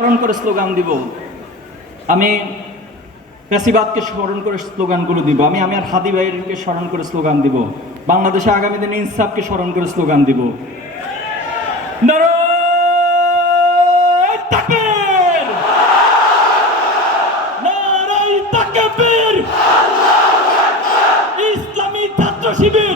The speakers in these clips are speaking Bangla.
স্মরণ করে স্লোগান দিব। আমি ফ্যাসিবাদকে স্মরণ করে স্লোগানগুলো দিব। আমি আমি আর হাদি ভাইয়েরকে স্মরণ করে স্লোগান দিব। বাংলাদেশে আগামী দিনে ইনসাফকে স্মরণ করে স্লোগান দিব! ইসলামী ছাত্র শিবির!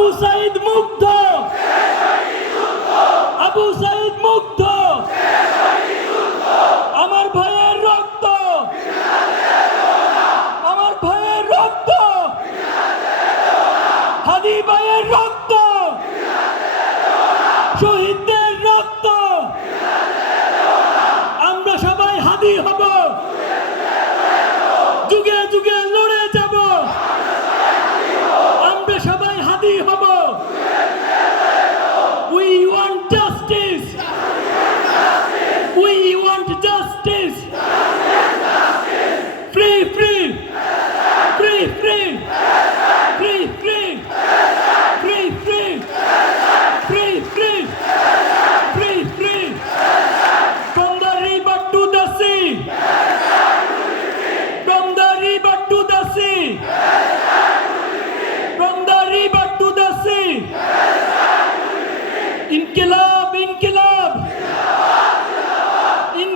আবু সাইদ মুগ্ধ। আবু সাইদ মুগ্ধ। আমার ভাইয়ের রক্ত। আমার ভাইয়ের রক্ত। হাদি ভাইয়ের রক্ত।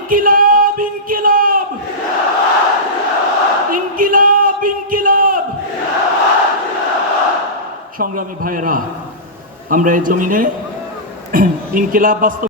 Inkilab, inkilab. Inkilab, inkilab. সংগ্রামী ভাইয়েরা আমরা এই জমিনে ইনকিলাব বাস্তব